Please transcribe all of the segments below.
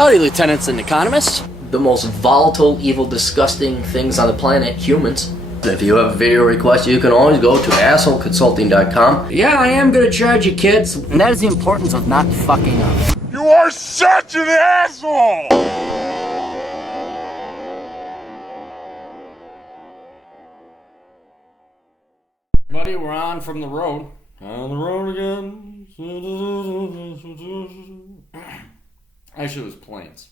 Howdy, lieutenants and economists. The most volatile, evil, disgusting things on the planet, humans. If you have a video request, you can always go to assholeconsulting.com. Yeah, I am gonna charge you, kids. And that is the importance of not fucking up. You are such an asshole! Buddy, we're on from the road. On the road again. Actually, it was planes.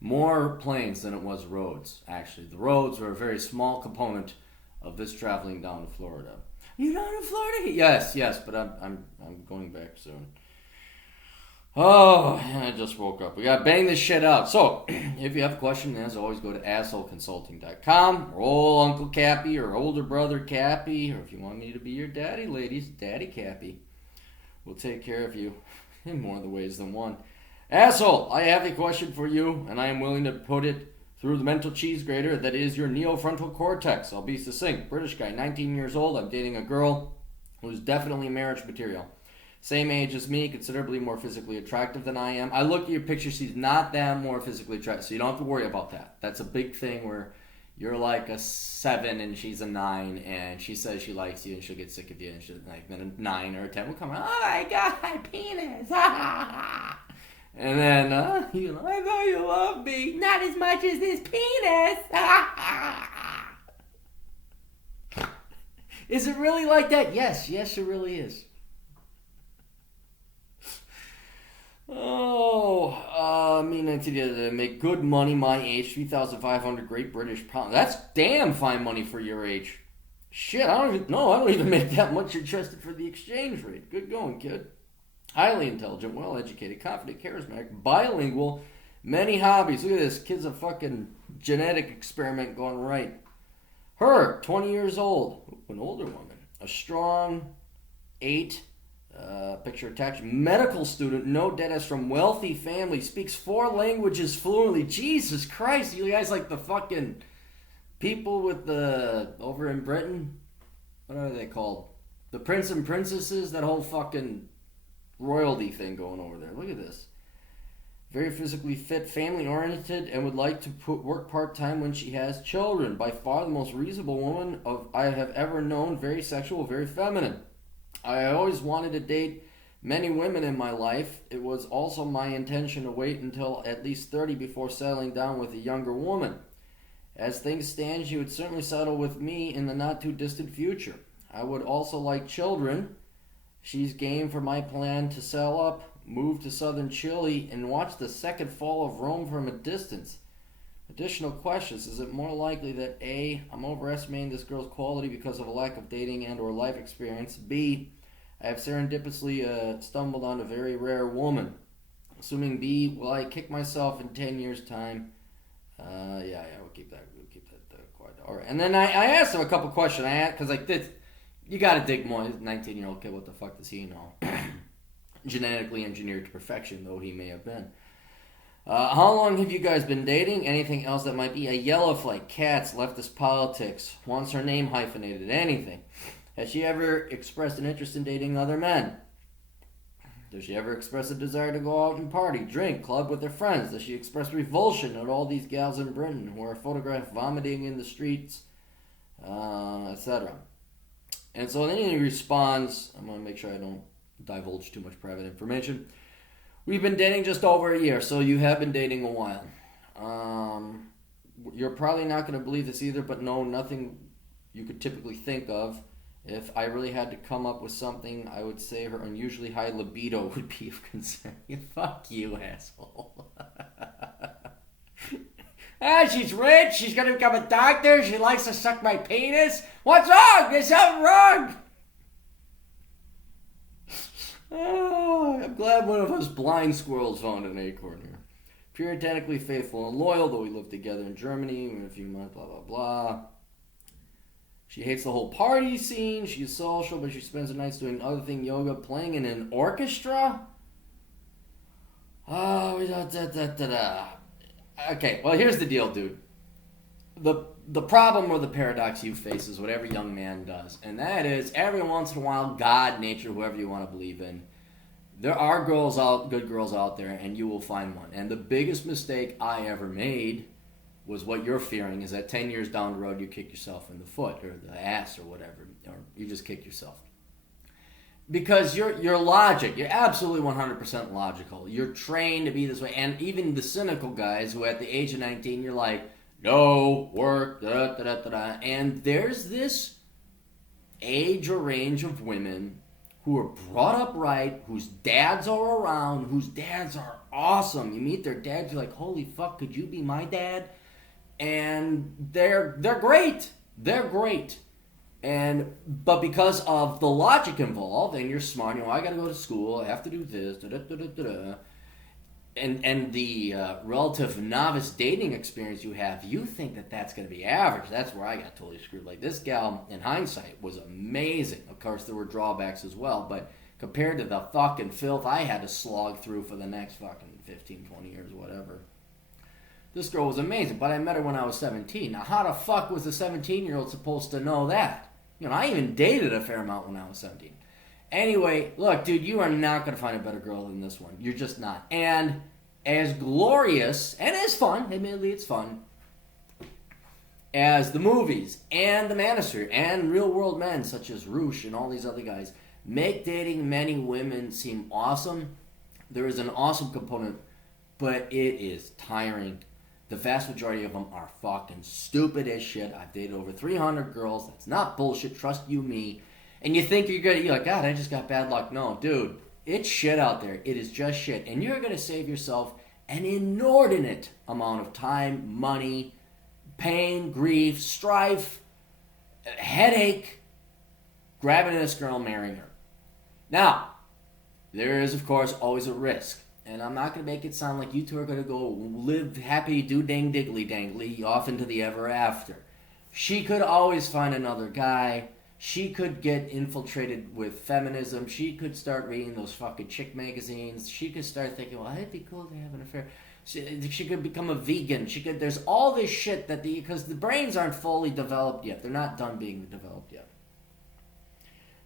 More planes than it was roads, actually. The roads were a very small component of this traveling down to Florida. You down to Florida? Yes, but I'm going back soon. Oh, I just woke up. We gotta bang this shit out. So, if you have a question, as always, go to assholeconsulting.com. Or old Uncle Cappy or older brother Cappy, or if you want me to be your daddy, ladies, Daddy Cappy. We'll take care of you in more of the ways than one. Asshole, I have a question for you, and I am willing to put it through the mental cheese grater that is your neofrontal cortex. I'll be succinct. British guy, 19 years old. I'm dating a girl who's definitely marriage material. Same age as me, considerably more physically attractive than I am. I look at your picture, she's not that more physically attractive, so you don't have to worry about that. That's a big thing where you're like a 7 and she's a 9, and she says she likes you and she'll get sick of you, and she'll like, then a 9 or a 10 will come around, oh my god, penis, and then, you know, I know you love me, not as much as this penis. Is it really like that? Yes, it really is. Oh, me 19 to make good money my age, 3,500 Great British pounds. That's damn fine money for your age. Shit, I don't even make that much adjusted for the exchange rate. Good going, kid. Highly intelligent, well-educated, confident, charismatic, bilingual, many hobbies. Look at this, kid's a fucking genetic experiment going right. Her, 20 years old, an older woman, a strong 8, picture attached, medical student, no debt, is from wealthy family, speaks 4 languages fluently. Jesus Christ, you guys like the fucking people with the, over in Britain, what are they called? The prince and princesses, that whole fucking royalty thing going over there. Look at this. Very physically fit, family-oriented, and would like to work part-time when she has children. By far the most reasonable woman I have ever known. Very sexual, very feminine. I always wanted to date many women in my life. It was also my intention to wait until at least 30 before settling down with a younger woman. As things stand, she would certainly settle with me in the not-too-distant future. I would also like children. She's game for my plan to sell up, move to southern Chile, and watch the second fall of Rome from a distance. Additional questions. Is it more likely that A, I'm overestimating this girl's quality because of a lack of dating and or life experience? B, I have serendipitously stumbled on a very rare woman. Assuming B, will I kick myself in 10 years' time? Yeah, we'll keep that quiet. All right. And then I asked him a couple questions. Because like this, you got to dig more. 19-year-old kid, what the fuck does he know? Genetically engineered to perfection, though he may have been. How long have you guys been dating? Anything else that might be a yellow flag? Cats, leftist politics, wants her name hyphenated, anything. Has she ever expressed an interest in dating other men? Does she ever express a desire to go out and party, drink, club with her friends? Does she express revulsion at all these gals in Britain who are photographed vomiting in the streets, etc.? And so then he responds, I'm going to make sure I don't divulge too much private information. We've been dating just over a year, so you have been dating a while. You're probably not going to believe this either, but no, nothing you could typically think of. If I really had to come up with something, I would say her unusually high libido would be of concern. Fuck you, asshole. She's rich, she's going to become a doctor, she likes to suck my penis. What's wrong? There's something wrong. Oh, I'm glad one of us blind squirrels found an acorn here. Puritanically faithful and loyal, though we lived together in Germany in a few months, blah, blah, blah. She hates the whole party scene. She's social, but she spends her nights doing other things, yoga, playing in an orchestra. Okay, well, here's the deal, dude. The problem or the paradox you face is what every young man does, and that is every once in a while, God, nature, whoever you want to believe in, There are good girls out there, and you will find one. And the biggest mistake I ever made was what you're fearing, is that 10 years down the road you kick yourself in the foot or the ass or whatever, or you just kick yourself. Because you're logic. You're absolutely 100% logical. You're trained to be this way. And even the cynical guys who at the age of 19, you're like, no, work, da da da da da. And there's this age or range of women who are brought up right, whose dads are around, whose dads are awesome. You meet their dads, you're like, holy fuck, could you be my dad? And they're great. They're great. But because of the logic involved, and you're smart, I got to go to school, I have to do this, da da da da da, and the relative novice dating experience you have, you think that that's going to be average. That's where I got totally screwed. Like, this gal, in hindsight, was amazing. Of course, there were drawbacks as well, but compared to the fucking filth I had to slog through for the next fucking 15, 20 years, whatever, this girl was amazing. But I met her when I was 17. Now, how the fuck was a 17-year-old supposed to know that? I even dated a fair amount when I was 17. Anyway, look, dude, you are not going to find a better girl than this one. You're just not. And as glorious, and as fun, admittedly it's fun, as the movies and the manosphere and real-world men such as Roosh and all these other guys make dating many women seem awesome, there is an awesome component, but it is tiring. The vast majority of them are fucking stupid as shit. I've dated over 300 girls. That's not bullshit. Trust you me. And you think you're like, God, I just got bad luck. No, dude, it's shit out there. It is just shit. And you're going to save yourself an inordinate amount of time, money, pain, grief, strife, headache, grabbing this girl and marrying her. Now, there is, of course, always a risk. And I'm not going to make it sound like you two are going to go live happy, do dang diggly dangly off into the ever after. She could always find another guy. She could get infiltrated with feminism. She could start reading those fucking chick magazines. She could start thinking, well, it'd be cool to have an affair. She could become a vegan. There's all this shit because the brains aren't fully developed yet. They're not done being developed yet.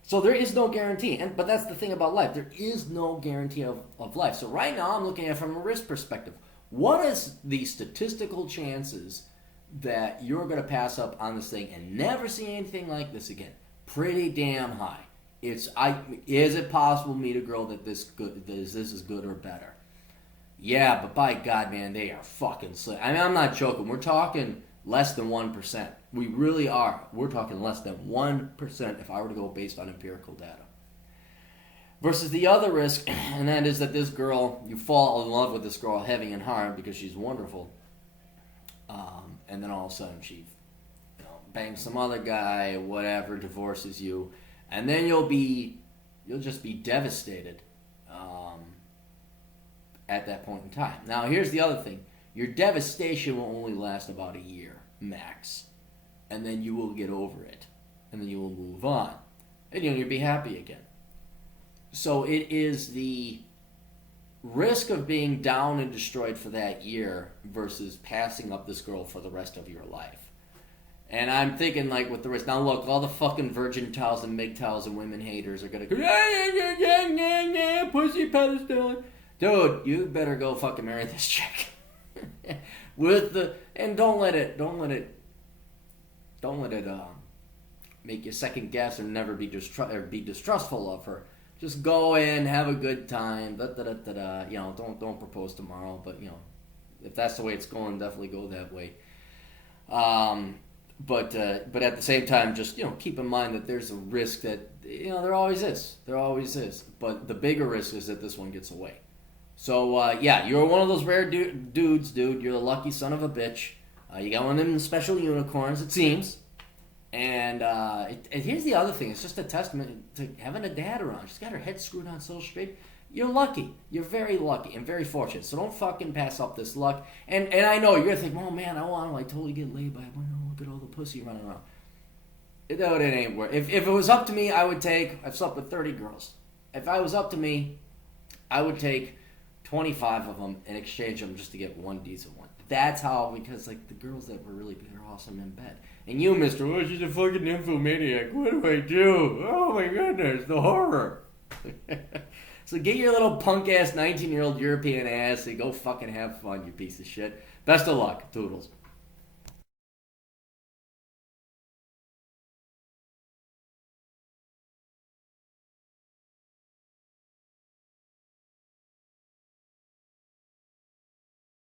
So there is no guarantee. But that's the thing about life. There is no guarantee of life. So right now I'm looking at it from a risk perspective. What is the statistical chances that you're going to pass up on this thing and never see anything like this again? Pretty damn high. Is it possible to meet a girl that this is good or better? Yeah, but by God, man, they are fucking slick. I mean, I'm not joking. We're talking less than 1%. We really are. We're talking less than 1% if I were to go based on empirical data. Versus the other risk, and that is that this girl, you fall in love with this girl heavy and hard because she's wonderful, and then all of a sudden she bangs some other guy, whatever, divorces you, and then you'll just be devastated at that point in time. Now, here's the other thing. Your devastation will only last about a year, max. And then you will get over it. And then you will move on. And you'll be happy again. So it is the risk of being down and destroyed for that year versus passing up this girl for the rest of your life. And I'm thinking, like, with the risk. Now, look, all the fucking virgin towels and MGTOWs and women haters are going to go, pussy pedestal. Dude, you better go fucking marry this chick. And don't let it make you second guess or never be distrustful of her. Just go in, have a good time. Don't propose tomorrow, but if that's the way it's going, definitely go that way. But at the same time, just keep in mind that there's a risk that there always is. But the bigger risk is that this one gets away. So, you're one of those rare dudes, dude. You're the lucky son of a bitch. You got one of them special unicorns, it seems. And here's the other thing. It's just a testament to having a dad around. She's got her head screwed on so straight. You're lucky. You're very lucky and very fortunate. So don't fucking pass up this luck. And I know you're going to think, oh, man, I want to totally get laid by it. Look at all the pussy running around. It ain't worth it. If it was up to me, I've slept with 30 girls. If it was up to me, I would take 25 of them and exchange them just to get one decent one. That's how, because the girls that were really good are awesome in bed. And you, Mr. Oh, she's a fucking nymphomaniac. What do I do? Oh my goodness, the horror. So get your little punk-ass 19-year-old European ass and go fucking have fun, you piece of shit. Best of luck. Toodles.